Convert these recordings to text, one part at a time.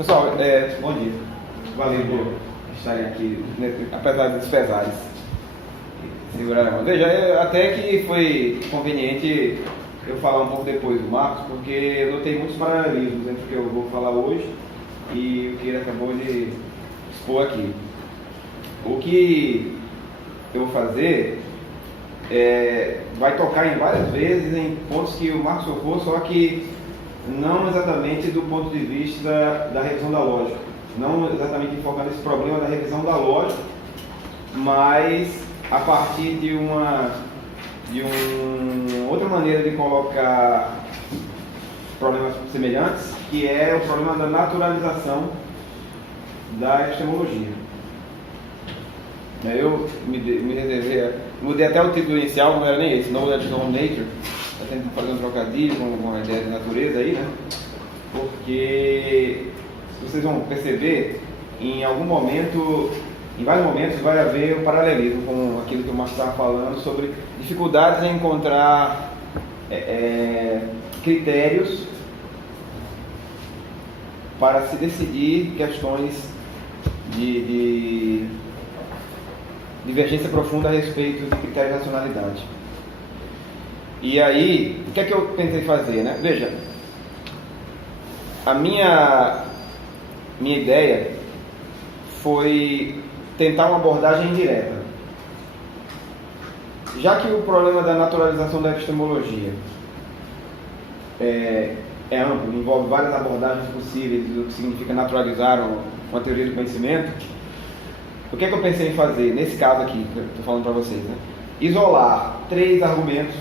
Pessoal, bom dia. Valeu por estarem aqui, apesar dos pesares. Segurar a mão. Veja, até que foi conveniente eu falar um pouco depois do Marcos, porque eu notei muitos paralelismos entre o que eu vou falar hoje e o que ele acabou de expor aqui. O que eu vou fazer vai tocar em várias vezes em pontos que o Marcos tocou, só que não exatamente do ponto de vista da revisão da lógica, não exatamente enfocando esse problema da revisão da lógica, mas a partir de uma outra maneira de colocar problemas semelhantes, que é o problema da naturalização da epistemologia. Eu me reservei, mudei até o título inicial, não era nem esse, Knowledge on Nature, está tentando fazer um trocadilho com a ideia de natureza aí, né? Porque vocês vão perceber, em vários momentos vai haver um paralelismo com aquilo que o Marcos estava falando sobre dificuldades em encontrar critérios para se decidir questões de divergência profunda a respeito de critérios de racionalidade. E aí, o que é que eu tentei fazer, né? Veja, a minha ideia foi tentar uma abordagem indireta. Já que o problema da naturalização da epistemologia é amplo, envolve várias abordagens possíveis do que significa naturalizar uma teoria do conhecimento, o que é que eu pensei em fazer, nesse caso aqui, que eu estou falando para vocês, né? Isolar 3 argumentos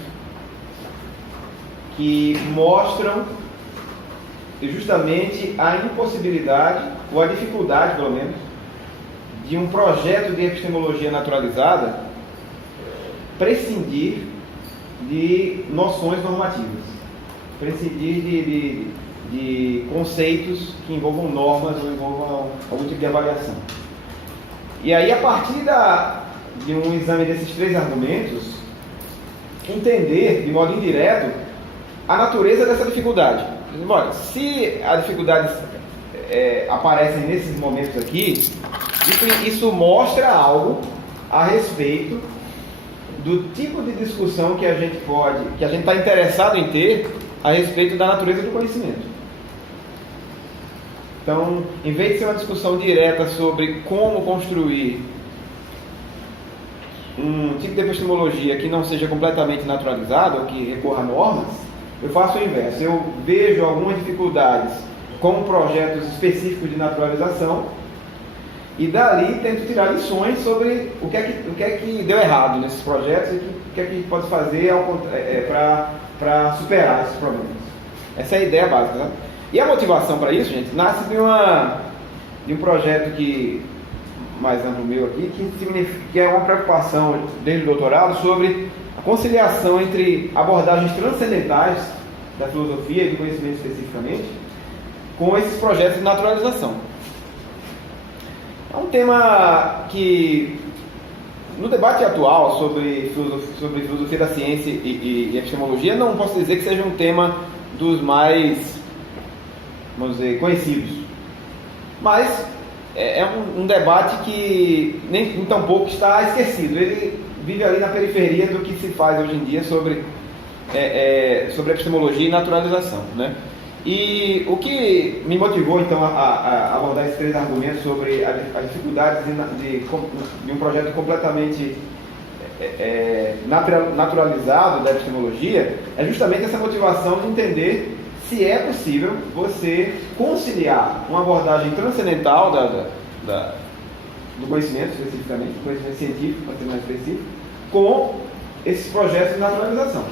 que mostram justamente a impossibilidade, ou a dificuldade, pelo menos, de um projeto de epistemologia naturalizada prescindir de noções normativas, prescindir de conceitos que envolvam normas ou envolvam algum tipo de avaliação. E aí, a partir de um exame desses 3 argumentos, entender, de modo indireto, a natureza dessa dificuldade. Olha, se a dificuldade aparece nesses momentos aqui, isso mostra algo a respeito do tipo de discussão que a gente está interessado em ter a respeito da natureza do conhecimento. Então, em vez de ser uma discussão direta sobre como construir um tipo de epistemologia que não seja completamente naturalizado, ou que recorra a normas, eu faço o inverso. Eu vejo algumas dificuldades com projetos específicos de naturalização e dali tento tirar lições sobre o que é que deu errado nesses projetos e o que é que a gente pode fazer para superar esses problemas. Essa é a ideia básica, né? E a motivação para isso, gente, nasce de um projeto mais amplo meu aqui, que é uma preocupação desde o doutorado sobre a conciliação entre abordagens transcendentais da filosofia e do conhecimento especificamente com esses projetos de naturalização. É um tema que, no debate atual sobre filosofia da ciência e epistemologia, não posso dizer que seja um tema dos mais, vamos dizer, conhecidos. Mas é um debate que nem tão pouco está esquecido. Ele vive ali na periferia do que se faz hoje em dia sobre epistemologia e naturalização, né? E o que me motivou então a abordar esses 3 argumentos sobre as dificuldades de um projeto completamente naturalizado da epistemologia é justamente essa motivação de entender se é possível você conciliar uma abordagem transcendental do conhecimento, especificamente, do conhecimento científico, para ser mais específico, com esses projetos de naturalização.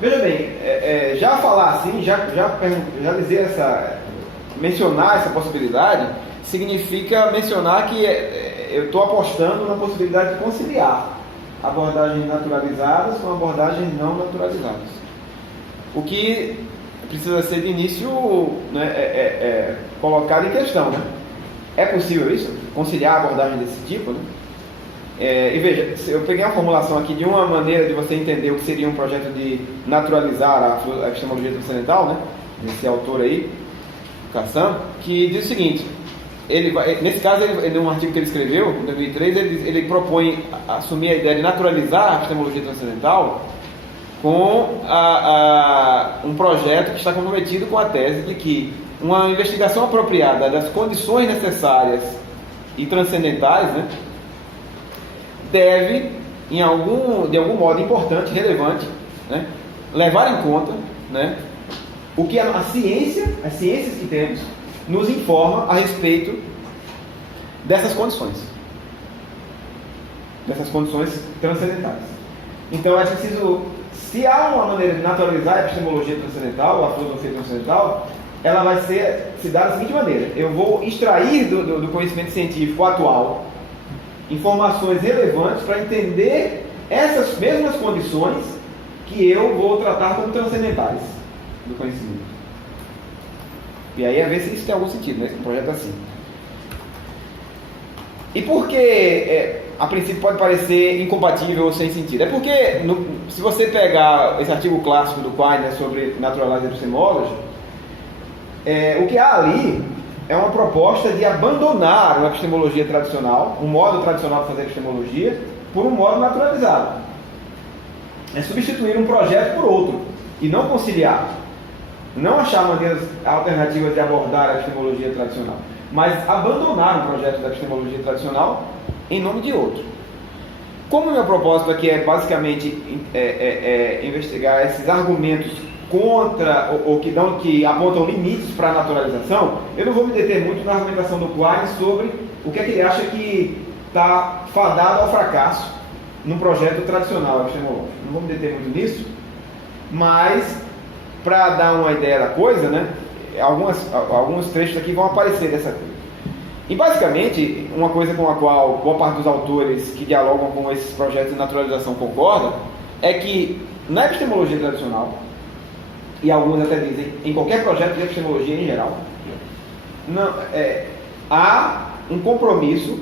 Veja bem, já falar assim, mencionar essa possibilidade, significa mencionar que eu estou apostando na possibilidade de conciliar abordagens naturalizadas com abordagens não naturalizadas. O que precisa ser de início, né, colocado em questão, né? É possível isso? Conciliar abordagem desse tipo, né? E veja, eu peguei a formulação aqui de uma maneira de você entender o que seria um projeto de naturalizar a epistemologia transcendental, né? Desse autor aí. Kassan, que diz o seguinte, nesse caso, num artigo que ele escreveu, em 2003, ele propõe assumir a ideia de naturalizar a epistemologia transcendental com um projeto que está comprometido com a tese de que uma investigação apropriada das condições necessárias e transcendentais, né, deve, de algum modo importante, relevante, né, levar em conta, né, o que as ciências que temos, nos informa a respeito dessas condições transcendentais. Então é preciso, se há uma maneira de naturalizar a epistemologia transcendental, a filosofia transcendental, ela vai se dar da seguinte maneira: eu vou extrair do conhecimento científico atual informações relevantes para entender essas mesmas condições que eu vou tratar como transcendentais do conhecimento. E aí, a ver se isso tem algum sentido, né? Um projeto assim. E por que, a princípio, pode parecer incompatível ou sem sentido? É porque, se você pegar esse artigo clássico do Quine, né, sobre Naturalized Epistemology, o que há ali é uma proposta de abandonar uma epistemologia tradicional, um modo tradicional de fazer epistemologia, por um modo naturalizado. É substituir um projeto por outro, e não conciliar. Não achar maneiras alternativas de abordar a epistemologia tradicional, mas abandonar um projeto da epistemologia tradicional em nome de outro. Como o meu propósito aqui é basicamente investigar esses argumentos contra, ou que apontam limites para a naturalização, eu não vou me deter muito na argumentação do Quine sobre o que é que ele acha que está fadado ao fracasso num projeto tradicional epistemológico. Não vou me deter muito nisso, mas para dar uma ideia da coisa, né, alguns trechos aqui vão aparecer dessa coisa. E basicamente, uma coisa com a qual boa parte dos autores que dialogam com esses projetos de naturalização concorda, é que na epistemologia tradicional, e alguns até dizem em qualquer projeto de epistemologia em geral, há um compromisso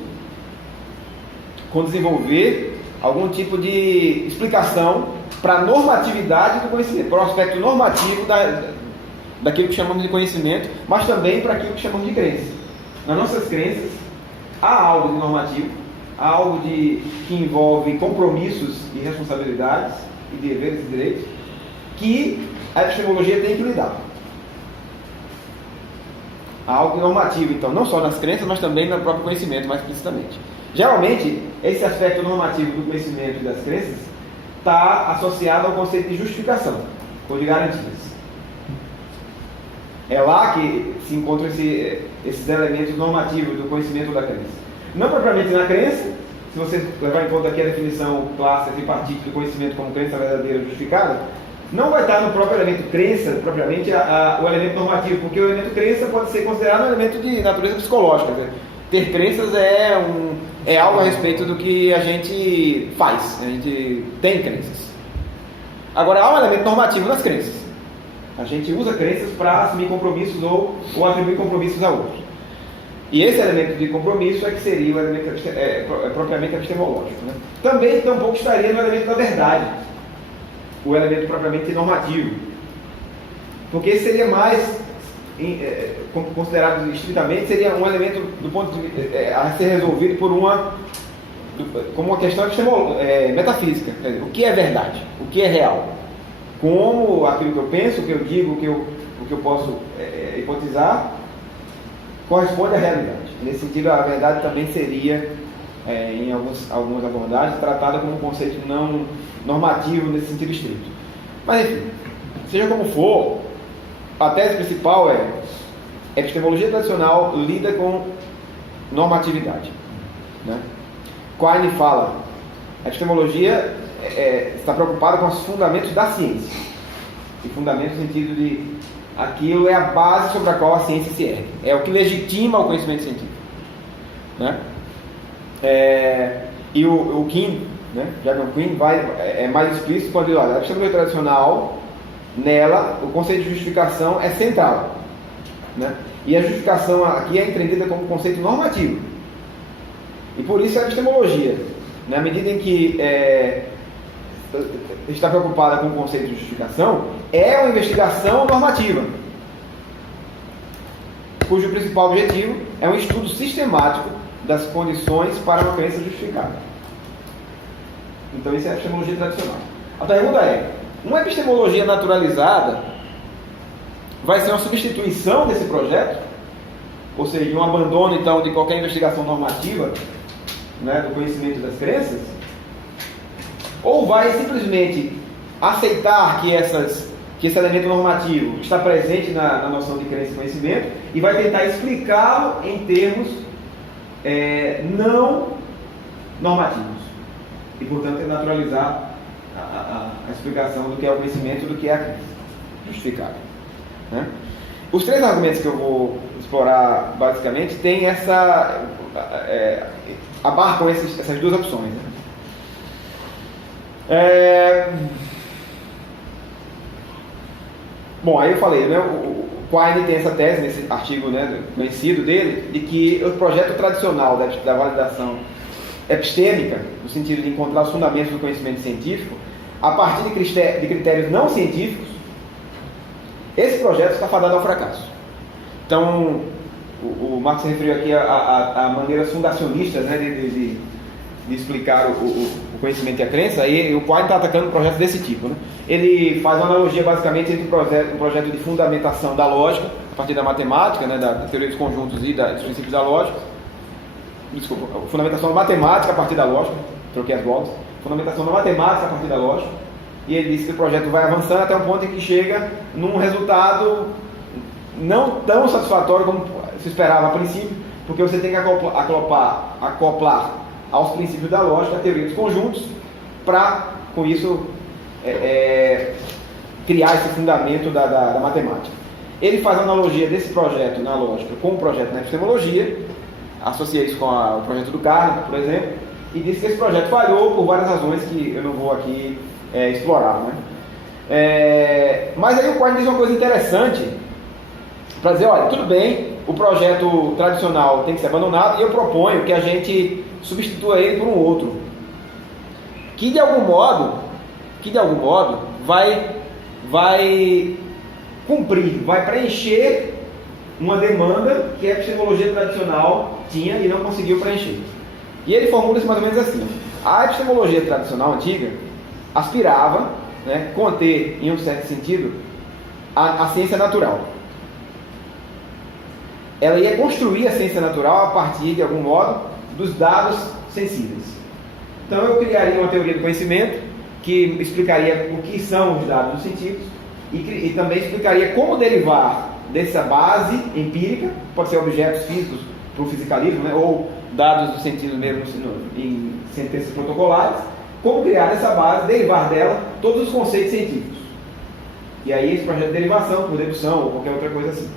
com desenvolver algum tipo de explicação para a normatividade do conhecimento, para o aspecto normativo daquilo que chamamos de conhecimento, mas também para aquilo que chamamos de crença. Nas nossas crenças, há algo de normativo, há algo que envolve compromissos e responsabilidades, e deveres e direitos, que a epistemologia tem que lidar. Há algo normativo, então, não só nas crenças, mas também no próprio conhecimento, mais explicitamente. Geralmente, esse aspecto normativo do conhecimento e das crenças está associado ao conceito de justificação, ou de garantias. É lá que se encontram esses elementos normativos do conhecimento da crença. Não propriamente na crença, se você levar em conta aqui a definição clássica tripartite do conhecimento como crença verdadeira justificada, não vai estar no próprio elemento crença, propriamente, o elemento normativo, porque o elemento crença pode ser considerado um elemento de natureza psicológica. Ter crenças é algo a respeito do que a gente faz, a gente tem crenças. Agora, há um elemento normativo nas crenças. A gente usa crenças para assumir compromissos ou atribuir compromissos a outros. E esse elemento de compromisso é que seria o elemento propriamente epistemológico, né? Também, tampouco estaria no elemento da verdade, o elemento propriamente normativo. Porque esse seria mais, considerado estritamente, seria um elemento do ponto de a ser resolvido como uma questão metafísica. Quer dizer, o que é verdade? O que é real? Como aquilo que eu penso, o que eu digo, o que eu posso hipotizar, corresponde à realidade. Nesse sentido, a verdade também seria, em algumas abordagens, tratada como um conceito não normativo nesse sentido estrito. Mas, enfim, seja como for, a tese principal é: a epistemologia tradicional lida com normatividade, né? Quine fala, a epistemologia está preocupada com os fundamentos da ciência. E fundamentos no sentido de aquilo é a base sobre a qual a ciência se ergue. É o que legitima o conhecimento científico, né? E o Quine, né, Jacob Quine, é mais explícito quando ele olha a epistemologia tradicional. Nela, o conceito de justificação é central, né? E a justificação aqui é entendida como conceito normativo. E por isso a epistemologia, na medida em que está preocupada com o conceito de justificação, é uma investigação normativa. cujo principal objetivo é um estudo sistemático das condições para uma crença justificada. Então isso é a epistemologia tradicional. A pergunta é, uma epistemologia naturalizada vai ser uma substituição desse projeto? Ou seja, um abandono então de qualquer investigação normativa, né, do conhecimento das crenças? Ou vai simplesmente aceitar que esse elemento normativo está presente na noção de crença e conhecimento e vai tentar explicá-lo em termos não normativos e, portanto, naturalizar a explicação do que é o conhecimento e do que é a crença justificada, né? Os três argumentos que eu vou explorar basicamente têm abarcam essas duas opções, né? Bom, aí eu falei, né, o Quine tem essa tese nesse artigo, né, conhecido dele, de que o projeto tradicional da validação epistêmica, no sentido de encontrar os fundamentos do conhecimento científico, a partir de critérios não científicos, esse projeto está fadado ao fracasso. Então, o Marx se referiu aqui a maneiras fundacionistas, né, de explicar o conhecimento e a crença, e o Quine está atacando um projeto desse tipo, né? Ele faz uma analogia basicamente entre um projeto de fundamentação da lógica, a partir da matemática, né, da teoria dos conjuntos e dos princípios da lógica. Desculpa, fundamentação da matemática a partir da lógica, troquei as bolas. Fundamentação da matemática a partir da lógica. E ele disse que o projeto vai avançando até um ponto em que chega num resultado não tão satisfatório como se esperava a princípio, porque você tem que acoplar aos princípios da lógica a teoria dos conjuntos para, com isso, criar esse fundamento da matemática. Ele faz a analogia desse projeto na lógica com o projeto na epistemologia, associa isso com o projeto do Carnot, por exemplo, e diz que esse projeto falhou por várias razões que eu não vou aqui explorar, né? Mas aí o Quine diz uma coisa interessante para dizer, olha, tudo bem, o projeto tradicional tem que ser abandonado e eu proponho que a gente substitua ele por um outro que de algum modo vai cumprir, vai preencher uma demanda que a epistemologia tradicional tinha e não conseguiu preencher. E ele formula isso mais ou menos assim: a epistemologia tradicional antiga aspirava, né, conter, em um certo sentido, a ciência natural. Ela ia construir a ciência natural a partir, de algum modo, dos dados sensíveis. Então eu criaria uma teoria do conhecimento que explicaria o que são os dados dos sentidos e também explicaria como derivar dessa base empírica, pode ser objetos físicos para o fisicalismo, né, ou dados do sentido mesmo em sentenças protocolares, como criar essa base, derivar dela todos os conceitos científicos. E aí esse projeto de derivação, por dedução ou qualquer outra coisa assim.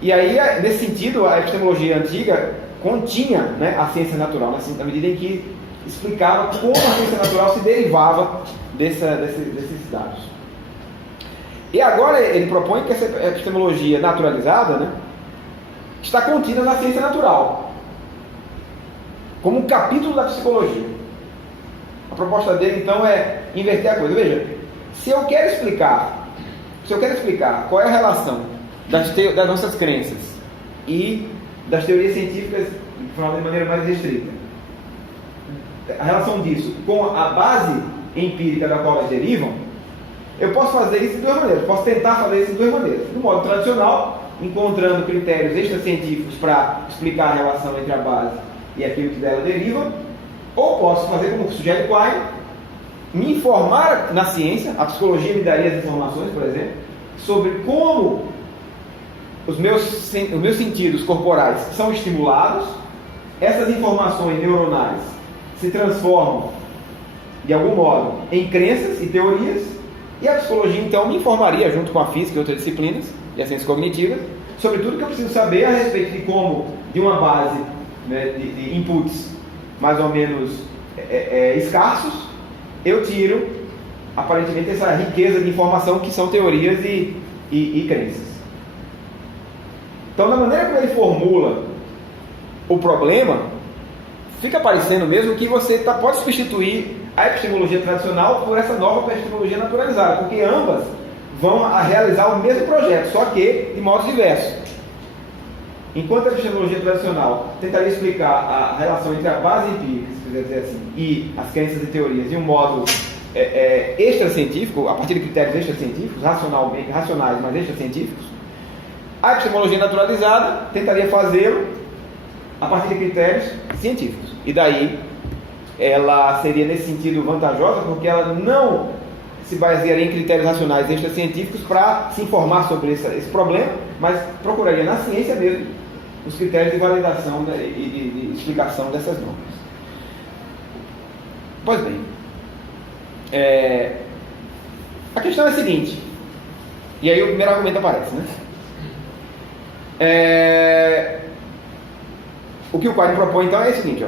E aí, nesse sentido, a epistemologia antiga continha, né, a ciência natural, assim, na medida em que explicava como a ciência natural se derivava desses dados. E agora ele propõe que essa epistemologia naturalizada, né, está contida na ciência natural, como um capítulo da psicologia. A proposta dele, então, é inverter a coisa. Veja, se eu quero explicar qual é a relação das nossas crenças e das teorias científicas, falando de maneira mais restrita, a relação disso com a base empírica da qual elas derivam, eu posso fazer isso de duas maneiras. Posso tentar fazer isso de duas maneiras. Do modo tradicional, encontrando critérios extracientíficos para explicar a relação entre a base e aquilo que dela deriva, ou posso fazer como sugere Quine, me informar na ciência, a psicologia me daria as informações, por exemplo, sobre como os meus sentidos corporais são estimulados, essas informações neuronais se transformam, de algum modo, em crenças e teorias, e a psicologia, então, me informaria, junto com a física e outras disciplinas, e a ciência cognitiva, sobre tudo que eu preciso saber a respeito de como, de uma base, né, de inputs mais ou menos escassos, eu tiro, aparentemente, essa riqueza de informação que são teorias e crenças. Então, da maneira como ele formula o problema, fica parecendo mesmo que você pode substituir a epistemologia tradicional por essa nova epistemologia naturalizada, porque ambas vão realizar o mesmo projeto, só que de modos diversos. Enquanto a epistemologia tradicional tentaria explicar a relação entre a base empírica, se quiser dizer assim, e as crenças e teorias de um modo extracientífico, a partir de critérios extracientíficos, racionais, mas extracientíficos, a epistemologia naturalizada tentaria fazê-lo a partir de critérios científicos. E daí ela seria nesse sentido vantajosa, porque ela não se basearia em critérios racionais extracientíficos para se informar sobre esse problema, mas procuraria na ciência mesmo os critérios de validação e de explicação dessas normas. Pois bem, a questão é a seguinte, e aí o primeiro argumento aparece, né? O que o Quine propõe então é o seguinte,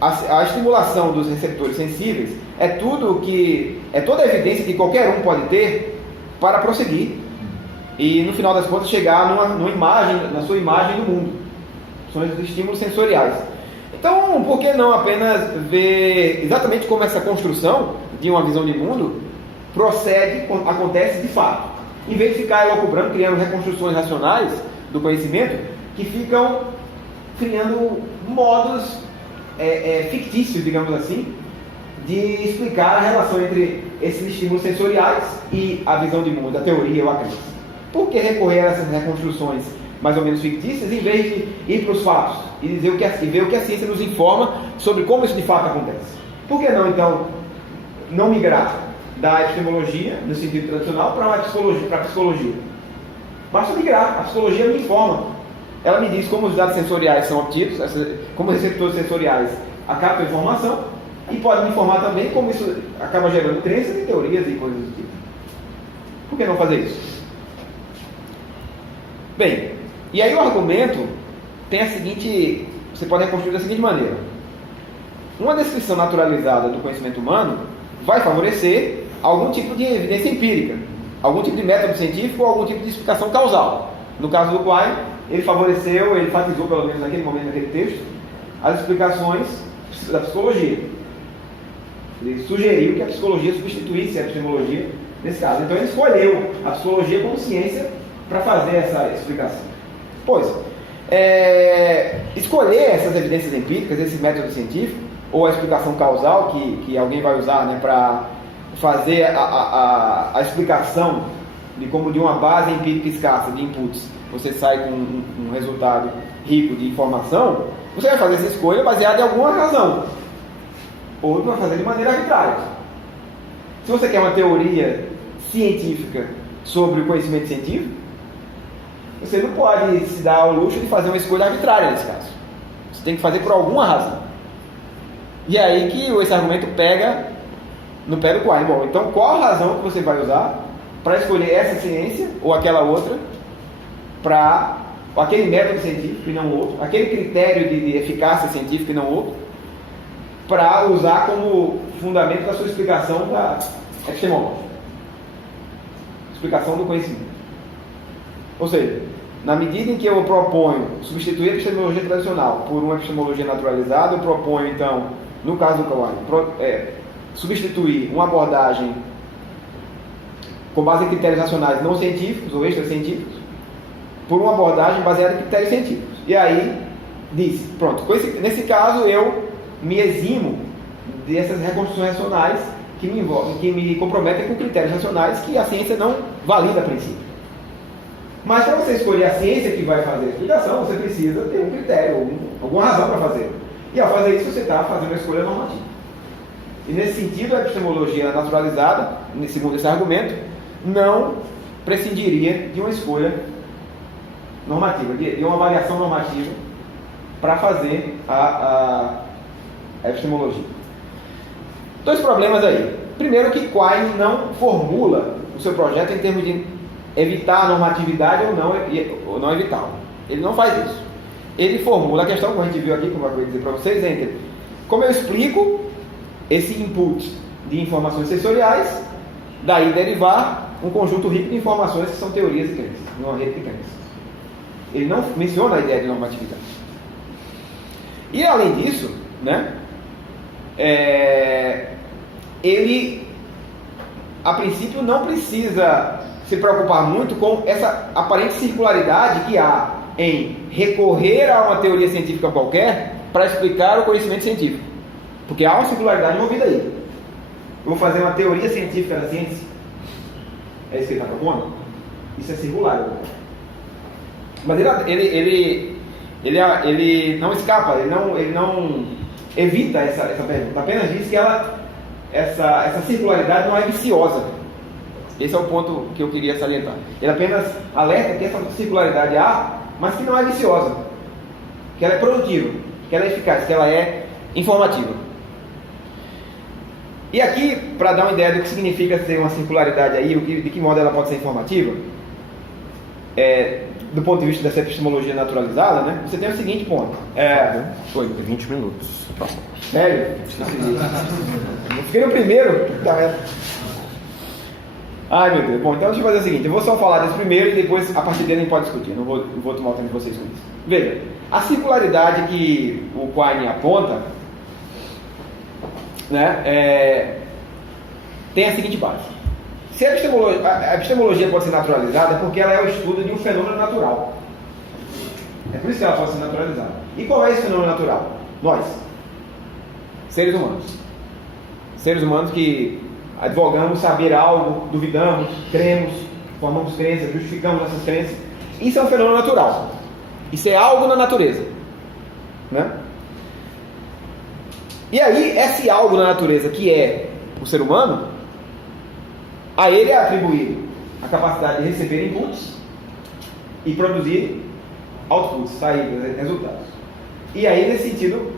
a estimulação dos receptores sensíveis é toda a evidência que qualquer um pode ter para prosseguir e no final das contas chegar na sua imagem do mundo. São os estímulos sensoriais. Então, por que não apenas ver exatamente como essa construção de uma visão de mundo acontece de fato, em vez de ficar elucubrando, criando reconstruções racionais do conhecimento que ficam criando modos fictícios, digamos assim, de explicar a relação entre esses estímulos sensoriais e a visão de mundo, a teoria ou a crença. Por que recorrer a essas reconstruções mais ou menos fictícias, em vez de ir para os fatos e ver o que a ciência nos informa sobre como isso de fato acontece? Por que não, então, não migrar da epistemologia, no sentido tradicional, para a psicologia? Basta migrar, a psicologia me informa. Ela me diz como os dados sensoriais são obtidos, como os receptores sensoriais acabam a informação, e pode me informar também como isso acaba gerando crenças e teorias e coisas do tipo. Por que não fazer isso? Bem, e aí o argumento tem a seguinte, você pode reconstruir da seguinte maneira. Uma descrição naturalizada do conhecimento humano vai favorecer algum tipo de evidência empírica, algum tipo de método científico ou algum tipo de explicação causal. No caso do Quine, ele enfatizou, pelo menos naquele momento, naquele texto, as explicações da psicologia. Ele sugeriu que a psicologia substituísse a epistemologia nesse caso. Então ele escolheu a psicologia como ciência para fazer essa explicação. Pois, escolher essas evidências empíricas, esse método científico, ou a explicação causal que alguém vai usar, né, para fazer a explicação de como de uma base empírica escassa de inputs você sai com um resultado rico de informação, você vai fazer essa escolha baseada em alguma razão. Ou vai fazer de maneira arbitrária. Se você quer uma teoria científica sobre o conhecimento científico, você não pode se dar ao luxo de fazer uma escolha arbitrária nesse caso. Você tem que fazer por alguma razão. E é aí que esse argumento pega no pé do Quine. Bom, então qual a razão que você vai usar para escolher essa ciência ou aquela outra, para aquele método científico e não outro, aquele critério de eficácia científica e não outro, para usar como fundamento da sua explicação da epistemológica, explicação do conhecimento. Ou seja, na medida em que eu proponho substituir a epistemologia tradicional por uma epistemologia naturalizada, eu proponho então, no caso do Quine, substituir uma abordagem com base em critérios racionais não científicos ou extracientíficos por uma abordagem baseada em critérios científicos. E aí diz, pronto, nesse caso eu me eximo dessas reconstruções racionais que me comprometem com critérios racionais que a ciência não valida a princípio. Mas para você escolher a ciência que vai fazer a explicação, você precisa ter um critério, alguma razão para fazer. E ao fazer isso, você está fazendo uma escolha normativa. E nesse sentido, a epistemologia naturalizada, segundo esse argumento, não prescindiria de uma escolha normativa, de uma avaliação normativa para fazer a epistemologia. Dois problemas aí. Primeiro, que Quine não formula o seu projeto em termos de evitar a normatividade ou não evitá-la. Ele não faz isso. Ele formula a questão, como a gente viu aqui, como eu vou dizer para vocês, entre como eu explico esse input de informações sensoriais, daí derivar um conjunto rico de informações que são teorias e crenças, uma rede de crenças. Ele não menciona a ideia de normatividade. E além disso, né, ele a princípio não precisa se preocupar muito com essa aparente circularidade que há em recorrer a uma teoria científica qualquer para explicar o conhecimento científico. Porque há uma circularidade envolvida aí. Eu vou fazer uma teoria científica da ciência. É isso que ele está propondo? Isso é circular. Mas ele não escapa, ele não evita essa pergunta. Apenas diz que essa circularidade não é viciosa. Esse é o ponto que eu queria salientar. Ele apenas alerta que essa circularidade há, mas que não é viciosa. Que ela é produtiva, que ela é eficaz, que ela é informativa. E aqui, para dar uma ideia do que significa ser uma circularidade aí, de que modo ela pode ser informativa, do ponto de vista dessa epistemologia naturalizada, né? Você tem o seguinte ponto. Foi 20 minutos. Sério? Eu fiquei no primeiro. Ai, meu Deus. Bom, então deixa eu fazer o seguinte. Eu vou só falar desse primeiro e depois, a partir dele, a gente pode discutir. Não vou tomar o tempo de vocês com isso. Veja, a circularidade que o Quine aponta, né, tem a seguinte base. Se a epistemologia pode ser naturalizada, é porque ela é o estudo de um fenômeno natural. É por isso que ela pode ser naturalizada. E qual é esse fenômeno natural? Nós, seres humanos. Seres humanos que advogamos saber algo, duvidamos, cremos, formamos crenças, justificamos essas crenças. Isso é um fenômeno natural. Isso é algo na natureza, né? E aí, esse algo na natureza, que é o ser humano, a ele é atribuído a capacidade de receber inputs e produzir outputs, saídas, resultados. E aí, nesse sentido,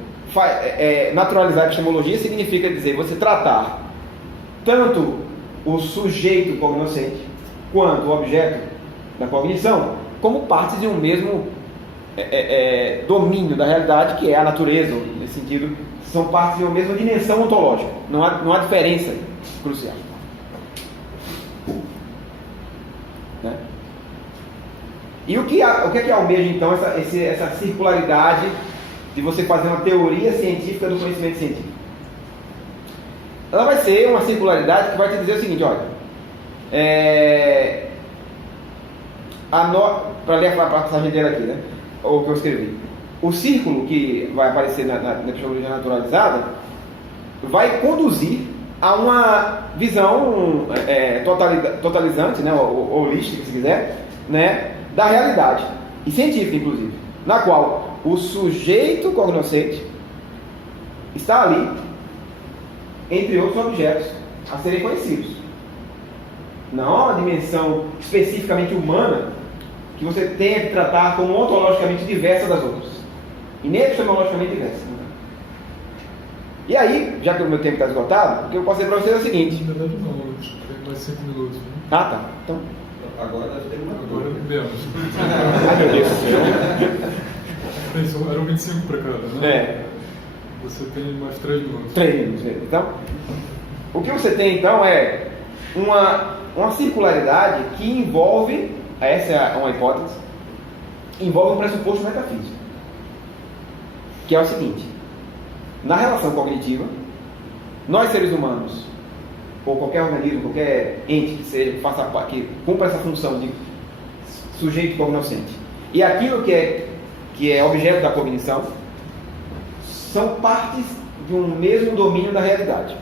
naturalizar a epistemologia significa dizer você tratar tanto o sujeito cognoscente quanto o objeto da cognição como partes de um mesmo domínio da realidade, que é a natureza, nesse sentido, são partes de uma mesma dimensão ontológica. Não há diferença crucial. Né? E o que é que almeja então essa circularidade de você fazer uma teoria científica do conhecimento científico? Ela vai ser uma circularidade que vai te dizer o seguinte, olha, para ler a passagem dele aqui, né? Ou que eu escrevi, o círculo que vai aparecer na epistemologia naturalizada vai conduzir a uma visão totalizante, né, ou holística, se quiser, né, da realidade, e científica inclusive, na qual o sujeito cognoscente está ali entre outros objetos a serem conhecidos. Não há uma dimensão especificamente humana que você tenha que tratar como ontologicamente diversa das outras, e nem epistemologicamente diversa. E aí, já que o meu tempo está esgotado, o que eu posso dizer para vocês é o seguinte. Na verdade não, tem mais 5 minutos. Né? Ah, tá. Então, agora deve ter uma. Agora menos. ai meu Deus do céu. Eram 25 para cada, né? Você tem mais 3 minutos. 3 minutos. Então, o que você tem então é uma circularidade que envolve, essa é uma hipótese, envolve um pressuposto metafísico, que é o seguinte: na relação cognitiva, nós seres humanos, ou qualquer organismo, qualquer ente que cumpra essa função de sujeito cognoscente, e aquilo que é objeto da cognição, são partes de um mesmo domínio da realidade.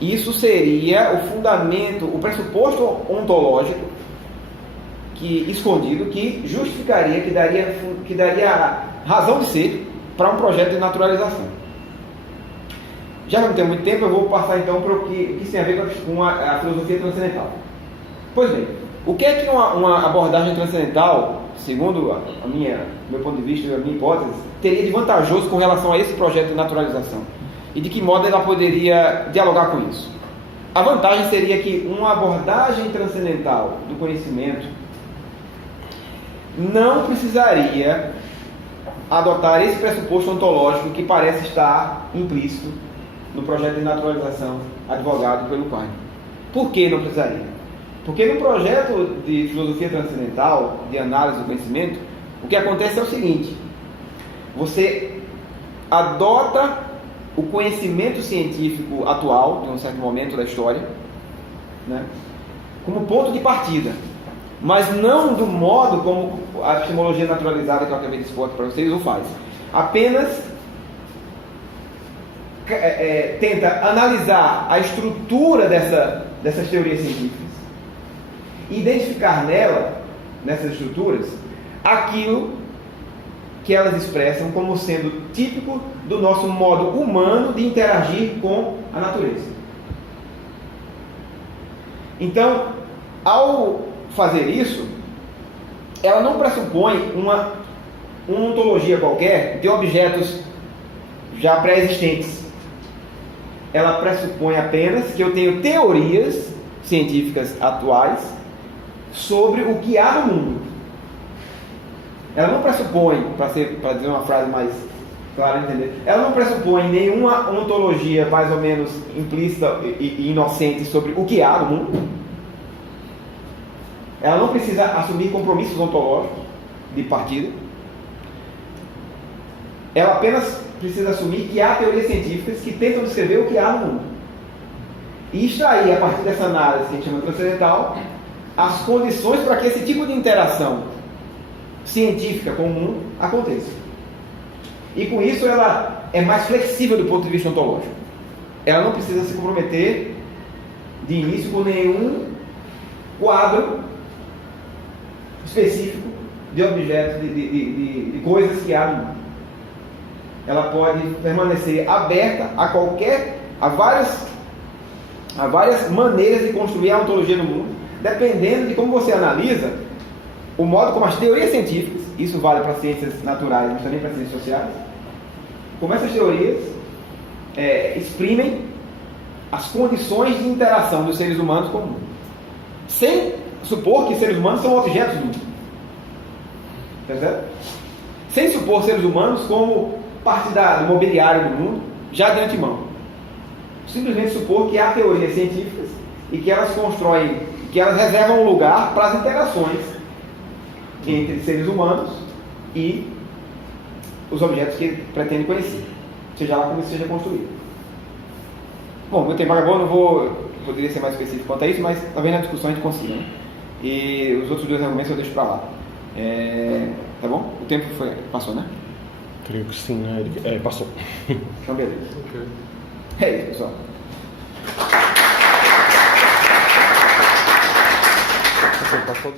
Isso seria o fundamento, o pressuposto ontológico escondido, que justificaria, que daria razão de ser para um projeto de naturalização. Já que não tenho muito tempo, eu vou passar então para o que isso tem a ver com a filosofia transcendental. Pois bem, o que é que uma abordagem transcendental, segundo meu ponto de vista e a minha hipótese, teria de vantajoso com relação a esse projeto de naturalização? E de que modo ela poderia dialogar com isso? A vantagem seria que uma abordagem transcendental do conhecimento não precisaria adotar esse pressuposto ontológico que parece estar implícito no projeto de naturalização advogado pelo Quine. Por que não precisaria? Porque no projeto de filosofia transcendental, de análise do conhecimento, o que acontece é o seguinte: você adota o conhecimento científico atual, de um certo momento da história, né, como ponto de partida. mas não do modo como a epistemologia naturalizada que eu acabei de expor aqui para vocês o faz. Apenas tenta analisar a estrutura dessas teorias científicas e identificar nessas estruturas, aquilo que elas expressam como sendo típico do nosso modo humano de interagir com a natureza. Então, ao fazer isso, ela não pressupõe uma ontologia qualquer de objetos já pré-existentes. Ela pressupõe apenas que eu tenho teorias científicas atuais sobre o que há no mundo. Ela não pressupõe, para dizer uma frase mais clara, entender, ela não pressupõe nenhuma ontologia mais ou menos implícita e inocente sobre o que há no mundo. Ela não precisa assumir compromissos ontológicos de partida. Ela apenas precisa assumir que há teorias científicas que tentam descrever o que há no mundo. E extrair, a partir dessa análise que a gente chama de transcendental, as condições para que esse tipo de interação científica com o mundo aconteça. E com isso ela é mais flexível do ponto de vista ontológico. Ela não precisa se comprometer de início com nenhum quadro específico de objetos, de coisas que há no mundo. Ela pode permanecer aberta a várias maneiras de construir a ontologia no mundo, dependendo de como você analisa o modo como as teorias científicas, isso vale para ciências naturais, mas também para ciências sociais, como essas teorias exprimem as condições de interação dos seres humanos com o mundo, sem supor que seres humanos são objetos do mundo. Percebe? Sem supor seres humanos como parte do mobiliário do mundo, já de antemão. Simplesmente supor que há teorias científicas e que elas constroem, que elas reservam um lugar para as interações entre seres humanos e os objetos que pretendem conhecer, seja lá como isso seja construído. Bom, meu tempo acabou, poderia ser mais específico quanto a isso, mas talvez na discussão a gente consiga, né? E os outros dois argumentos eu deixo para lá. Tá bom? O tempo passou, né? Creio que sim, né? Passou. Então, beleza. Ok. É isso, pessoal. Passou.